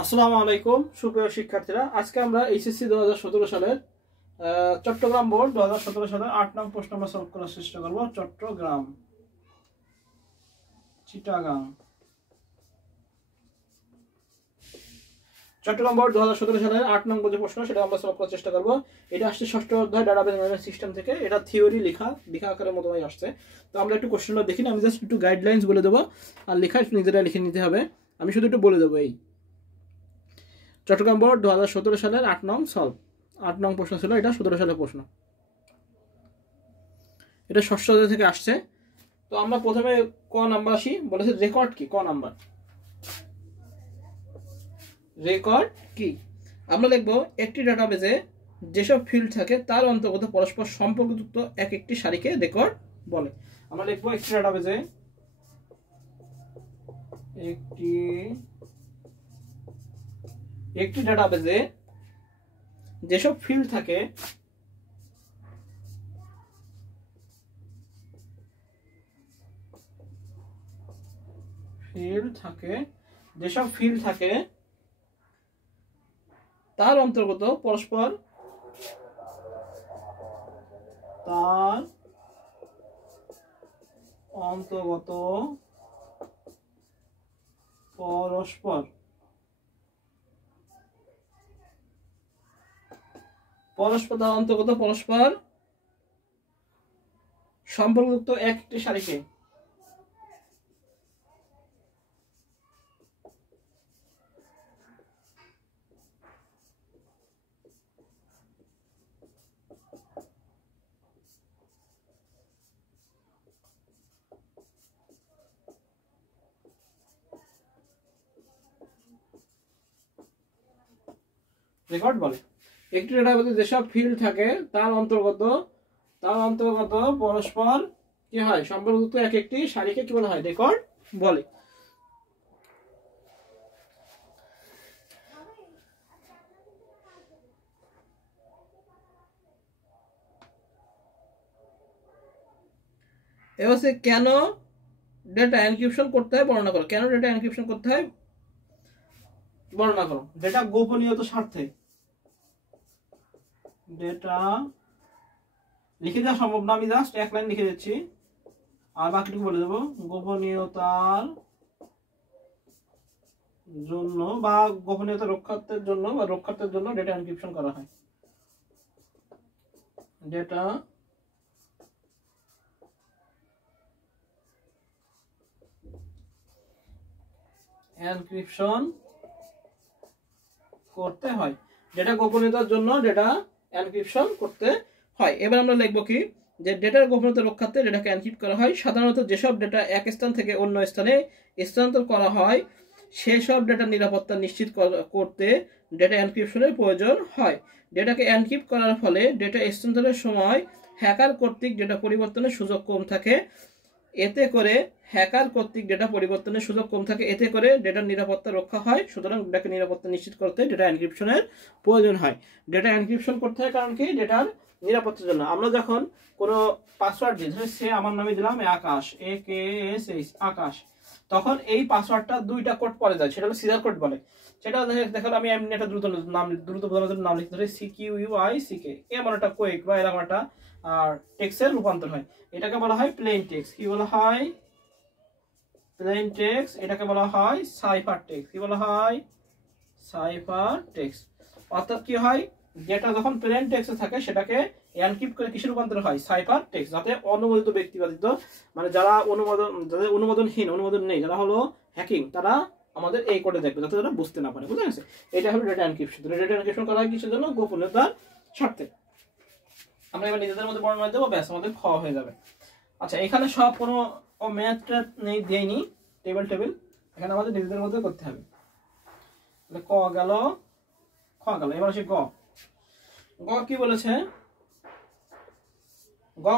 আসসালামু আলাইকুম সুপ্রিয় শিক্ষার্থীরা, আজকে আমরা এইচএসসি 2017 সালের চট্টগ্রাম বোর্ড 2017 সালের 8 নং প্রশ্ন আমরা সলভ করার চেষ্টা করব। চট্টগ্রাম, চিটাগাং। চট্টগ্রাম বোর্ড 2017 সালের 8 নং যে প্রশ্ন সেটা আমরা সলভ করার চেষ্টা করব। এটা আসছে ষষ্ঠ অধ্যায় ডাটাবেস ম্যানেজমেন্ট সিস্টেম থেকে। এটা থিওরি লেখা আকারের মতোই আসছে। তো আমরা একটু কোশ্চেনটা দেখি না, আমি জাস্ট একটু গাইডলাইন্স বলে দেবো, আর লেখা নিজেরা লিখে নিতে হবে। আমি শুধু একটু বলে দেবো। এই চট্টগ্রাম বোর্ড 2017 সালের 8 নং সলভ, 8 নং প্রশ্ন ছিল, এটা 17 সালের প্রশ্ন, এটা ষষ্ঠ অধ্যায় থেকে আসছে। তো আমরা প্রথমে ক নাম্বার আসি, বলেছে রেকর্ড কি। ক নাম্বার রেকর্ড কি, আমরা লিখবো একটি ডাটাবেজে যেসব ফিল্ড থাকে তার অন্তর্গত পরস্পর সম্পর্কযুক্ত এক একটি সারিকে রেকর্ড বলে। আমরা লিখবো একটি ডাটাবেজে যেসব ফিল্ড থাকে তার অন্তর্গত পরস্পর সম্পর্কযুক্ত একটি সারিকে রেকর্ড বলে। একটি ডাটাবেজে যেসব ফিল্ড থাকে তার অন্তর্গত পরস্পর কি হয়, সম্পর্কযুক্ত এক একটি সারিকে কি বলা হয়, রেকর্ড বলে। এবার কেন ডেটা এনক্রিপশন করতে হয় বর্ণনা করো। কেন ডেটা এনক্রিপশন করতে হয় বর্ণনা করো। ডেটা গোপনীয়তার স্বার্থে, ডেটা লিখে দেওয়া সম্ভব না, আমি জাস্ট এক লাইন লিখে দিচ্ছি আর বাকিটুকু বলে দেবো। গোপনীয়তার জন্য বা গোপনীয়তা রক্ষার্থের জন্য ডেটা এনক্রিপশন করা হয়। ডেটা এনক্রিপশন করতে হয়, ডেটা গোপনীয়তার জন্য ডেটা এনক্রিপশন করতে হয়। এবার আমরা লিখবো কি, যে ডেটার গোপনীয়তা রক্ষার্থে ডেটাকে এনক্রিপ্ট করা হয়। সাধারণত যেসব ডেটা এক স্থান থেকে অন্য স্থানে স্থানান্তর করা হয় সেসব ডেটার নিরাপত্তা নিশ্চিত করতে ডেটা এনক্রিপশনের প্রয়োজন হয়। ডেটাকে এনক্রিপ্ট করার ফলে ডেটা স্থানান্তরের সময় হ্যাকার কর্তৃক ডেটা পরিবর্তনের সুযোগ কম থাকে। এতে করে ডেটার নিরাপত্তা রক্ষা হয়। সুতরাং ডেটাকে নিরাপত্তা নিশ্চিত করতে ডেটা এনক্রিপশনের প্রয়োজন হয়। ডেটা এনক্রিপশন করতে হয় কারণ কি, ডেটার নিরাপত্তার জন্য। আমরা যখন কোনো পাসওয়ার্ড দিই, ধরে সে আমার নামে দিলাম আকাশ, AKSH আকাশ, তখন এই পাসওয়ার্ডটা দুইটা কোড পড়ে যায়, সেটা সিজার কোড বলে। সেটা দেখালো আমি এমনি একটা দ্রুত বোঝানোর জন্য নাম লিখতে ধরি CQUICK, এমন একটা কোয়েক বা এরকম একটা টেক্সটের রূপান্তর হয়। এটাকে বলা হয় প্লেন টেক্সট। কি বলা হয়, প্লেন টেক্সট। এটাকে বলা হয় সাইফার টেক্সট। কি বলা হয়, সাইফার টেক্সট। অর্থাৎ কি হয়, যেটা যখন প্লেন টেক্সটে থাকে সেটাকে এনক্রিপ্ট করে কিসে রূপান্তর হয়, সাইফার টেক্সট, যাতে অনুমোদিত ব্যক্তি ব্যতীত, মানে যাদের অনুমোদন নেই, যারা হলো হ্যাকিং, তারা আমাদের এই কোডে দেখবে, যাতে তারা বুঝতে না পারে। বুঝতে গেছে? এটা হলো ডেটা এনক্রিপশন। ডেটা এনক্রিপশন করা হয় কিসের জন্য, গোপনীয়তার স্বার্থে। আমরা এবার নিজেদের মধ্যে বর্ণনা দেবো, ব্যাস আমাদের খ হয়ে যাবে। আচ্ছা, এখানে সব কোনো ম্যাথ নেই, দেয়নি টেবিল, এখানে আমাদের নিজেদের মধ্যে করতে হবে। ক গেল, খ গেল, এবার আসি গ। কি বলেছে,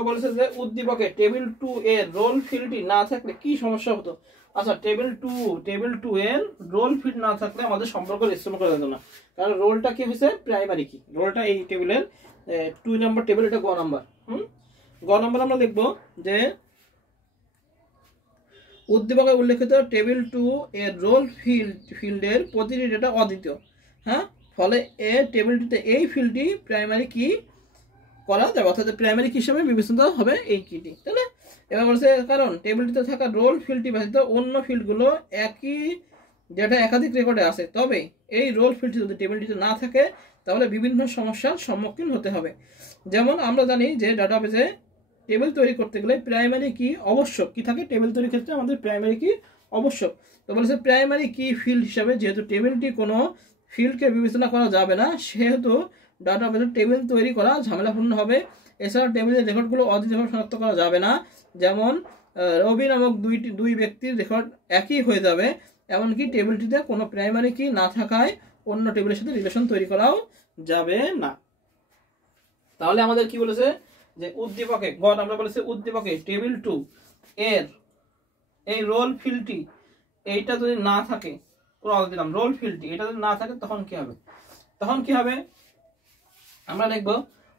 বলেছে যে উদ্দীপকে টেবিল 2 এর রোল ফিল্ডটি না থাকলে কি সমস্যা হতো। আচ্ছা, টেবিল 2 এর রোল ফিল্ড না থাকলে আমাদের সম্পর্ক রেজিস্টার করা যেত না, কারণ রোলটা কি হয়েছে, প্রাইমারি কি। রোলটা এই টেবিলের 2 নম্বর টেবিল, এটা গ নাম্বার। গ নাম্বার আমরা লিখবো যে উদ্দীপকে উল্লেখিত টেবিল 2 এর রোল ফিল্ডের প্রতিটি ডেটা অদ্বিতীয়। হ্যাঁ, ফলে টেবিল 2 তে এই ফিল্ডটি প্রাইমারি কি করা যাবে, অর্থাৎ প্রাইমারি কি হিসাবে বিবেচিত হবে এই কিটি, তাই না? এবার বলছে কারণ টেবিলটিতে থাকা রোল ফিল্ডটি ব্যতীত অন্য ফিল্ডগুলো একই ডেটা একাধিক রেকর্ডে আছে, তবে এই রোল ফিল্ডটি যদি টেবিলটিতে না থাকে তাহলে বিভিন্ন সমস্যার সম্মুখীন হতে হবে। যেমন আমরা জানি যে ডাটাবেজে টেবিল তৈরি করতে গেলে প্রাইমারি কি আবশ্যক, কি থাকে টেবিল তৈরির ক্ষেত্রে আমাদের প্রাইমারি কি আবশ্যক। তো বলেছে প্রাইমারি কি ফিল্ড হিসাবে যেহেতু টেবিলটি কোনো ফিল্ডকে বিবেচনা করা যাবে না, সেহেতু ডাটাবেজের টেবিল তৈরি করা ঝামেলাপূর্ণ হবে। এছাড়া টেবিলের রেকর্ডগুলো অদ্বিতীয়ভাবে শনাক্ত করা যাবে না, যেমন রবি নামক দুই ব্যক্তির রেকর্ড একই হয়ে যাবে। এমনকি টেবিলটিতে কোনো প্রাইমারি কি না থাকায় অন্য টেবিলের সাথে রিলেশন তৈরি করাও যাবে না। তাহলে আমাদের কি বলেছে যে উদ্দীপকে গণ আমরা বলেছে উদ্দীপকে টেবিল 2 এর এই রোল ফিল্ডটি এইটা যদি না থাকে, দিলাম রোল ফিল্ডটি এটা যদি না থাকে তখন কি হবে, আমরা লিখব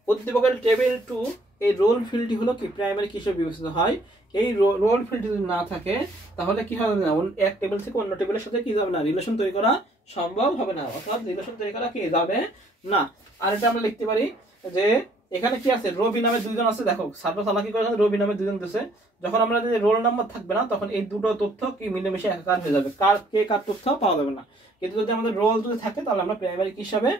উদ্দীপকের টেবিল 2 এই রোল ফিল্ডটি হলো কি প্রাইমারি কি হিসেবে বিবেচিত হয়। এই রোল ফিল্ডটি যদি না থাকে তাহলে কি হবে না, এক টেবিল থেকে অন্য টেবিলের সাথে কি যাবে না, রিলেশন তৈরি করা সম্ভব হবে না, অর্থাৎ রিলেশন তৈরি করা কি যাবে না। আর এটা আমরা লিখতে পারি যে এখানে কি আছে, রবি নামে দুইজন আছে, দেখো ছাত্র চালাকি করে রবি নামে দুইজন দিয়েছে, যখন আমরা যদি রোল নাম্বার থাকবে না তখন এই দুটো তথ্য কি মিলেমিশে একাকার হয়ে যাবে, কার তথ্য পাওয়া যাবে না। কিন্তু যদি আমাদের রোল যদি থাকে তাহলে আমরা প্রাইমারি কি হিসাবে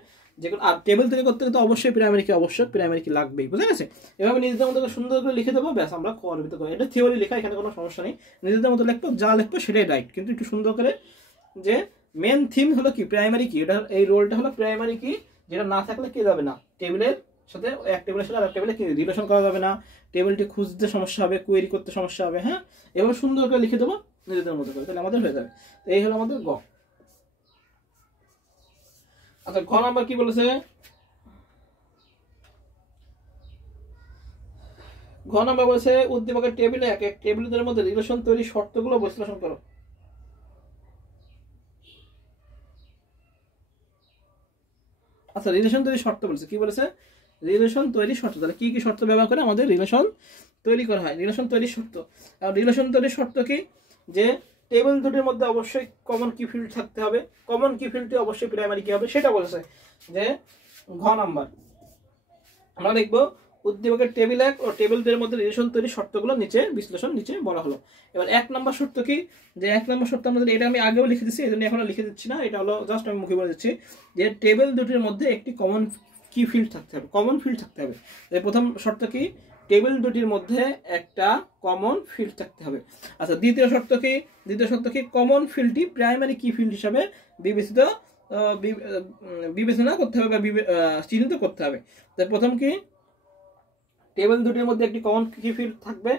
যেগুলো, আর টেবিল তৈরি করতে তো অবশ্যই প্রাইমারি কি আবশ্যক, প্রাইমারি কি লাগবেই, বুঝে গেছে? এভাবে নিজেদের মতো সুন্দর করে লিখে দেবো, ব্যাস আমরা করবিত করি। এটা থিওরি লেখা, এখানে কোনো সমস্যা নেই, নিজেদের মতো লিখবো, যা লিখবো সেটাই রাইট, কিন্তু একটু সুন্দর করে যে মেন থিম হলো কি প্রাইমারি কি, এটা এই রোলটা হলো প্রাইমারি কি, যেটা না থাকলে কি যাবে না, টেবিলের সাথে এক টেবিলের সাথে আর টেবিলে কি রিলেশন করা যাবে না, টেবিলটি খুঁজতে সমস্যা হবে, কোয়েরি করতে সমস্যা হবে। হ্যাঁ, এবার সুন্দর করে লিখে দেবো নিজেদের মতো করে, তাহলে আমাদের হয়ে যাবে। তো এই হলো আমাদের গ। আচ্ছা, ঘ নাম্বার কি বলেছে, ঘ নাম্বার বলেছে উদ্দীপকের টেবিলে এক টেবিলদের মধ্যে রিলেশন তৈরির শর্তগুলো বিশ্লেষণ করো। আচ্ছা, রিলেশন তৈরির শর্ত বলেছে, কি বলেছে রিলেশন তৈরির শর্ত, তাহলে কি কি শর্ত ব্যবহার করে আমাদের রিলেশন তৈরি করা হয়, রিলেশন তৈরির শর্ত। আর রিলেশন তৈরির শর্ত কি, যে টেবিল দুটির মধ্যে অবশ্যই কমন কি ফিল্ড থাকতে হবে, কমন কি ফিল্ডটি অবশ্যই প্রাইমারি কি হবে সেটা বলেছে। যে ঘ নাম্বার আমরা দেখবো উদ্দীপকের টেবিল 1 ও টেবিল 2 এর মধ্যে রিলেশন তৈরির শর্তগুলো নিচে বিশ্লেষণ নিচে বলা হলো। এবার 1 নম্বর শর্ত কি, যে 1 নম্বর শর্ত আমরা এটা আমি আগেও লিখে দিচ্ছি, এজন্য এখনো লিখে দিচ্ছি না, এটা হলো জাস্ট আমি মুখে বলে দিচ্ছি যে টেবিল দুটির মধ্যে একটি কমন কি ফিল্ড থাকতে হবে, কমন ফিল্ড থাকতে হবে। প্রথম শর্ত কি, টেবিল দুটির মধ্যে একটা কমন ফিল্ড থাকতে হবে। আচ্ছা, দ্বিতীয় শর্ত কি কমন ফিল্ডটি প্রাইমারি কি ফিল্ড হিসাবে বিবেচনা করতে হবে বা চিহ্নিত করতে হবে। প্রথম কি, টেবিল দুটির মধ্যে একটি কমন কি ফিল্ড থাকবে,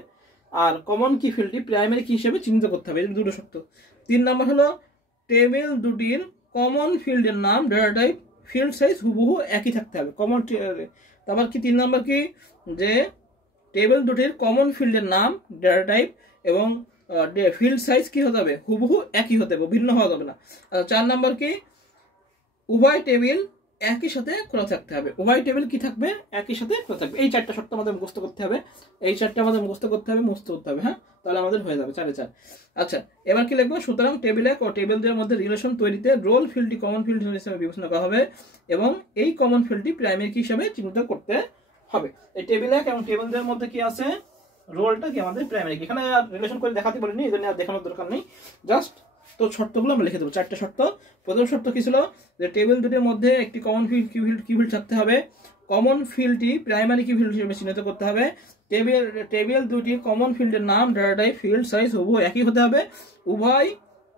আর কমন কি ফিল্ডটি প্রাইমারি কি হিসেবে চিহ্নিত করতে হবে, এই দুটো শর্ত। 3 নম্বর হলো টেবিল দুটির কমন ফিল্ডের নাম, ডেটা টাইপ, ফিল্ড সাইজ হুবহু একই থাকতে হবে। তারপর কি 3 নম্বর কি, যে টেবিল দুটির কমন ফিল্ডের নাম, ডেটা টাইপ এবং ফিল্ড সাইজ কি হতে হবে, হুবহু একই হতে হবে, ভিন্ন হওয়া যাবে না। 4 নম্বর কি, উভয় টেবিল একই সাথে খোলা থাকতে হবে, উভয় টেবিল কি থাকবে, একই সাথে খোলা থাকবে। এই 4টা শর্ত আমাদের মুখস্থ করতে হবে, মুখস্থ করতে হবে। হ্যাঁ, তাহলে আমাদের হয়ে যাবে 4 এ 4। আচ্ছা, এবার কি লিখবো, সুতরাং টেবিল 1 ও টেবিল 2 এর মধ্যে রিলেশন তৈরিতে রোল ফিল্ডটি কমন ফিল্ড হিসেবে বিবেচনা করা হবে এবং এই কমন ফিল্ডটি প্রাইমারি কি হিসেবে চিহ্নিত করতে হবে। এই টেবিল 1 এবং টেবিল 2 এর মধ্যে কি আছে, রোলটা কি আমাদের প্রাইমারি কি, এখানে আর রিলেশন করে দেখাতে বলিনি, এজন্য আর দেখানোর দরকার নেই, জাস্ট তো শর্তগুলো আমরা লিখে দেবো। 4টা শর্ত। প্রথম শর্ত কি ছিল, যে টেবিল দুটির মধ্যে একটি কমন ফিল্ড কি ফিল্ড থাকতে হবে, কমন ফিল্ডটি প্রাইমারি কি ফিল্ড হিসেবে চিহ্নিত করতে হবে, টেবিল দুটির কমন ফিল্ডের নাম, ডেটা টাইপ, ফিল্ড সাইজ হুবহু একই হতে হবে, উভয়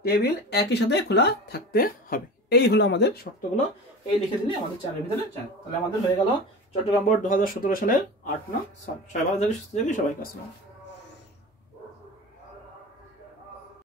টেবিল একই সাথে খোলা থাকতে হবে। এই হলো আমাদের শর্তগুলো, এই লিখে দিলে আমাদের 4 এর ভিতরে 4। তাহলে আমাদের হয়ে গেল চট্টগ্রাম বোর্ড 2017 সালের 8 নং। সবাই ভালো থাকবেন, সুস্থ থাকবেন, সবাইকে আসসালাম।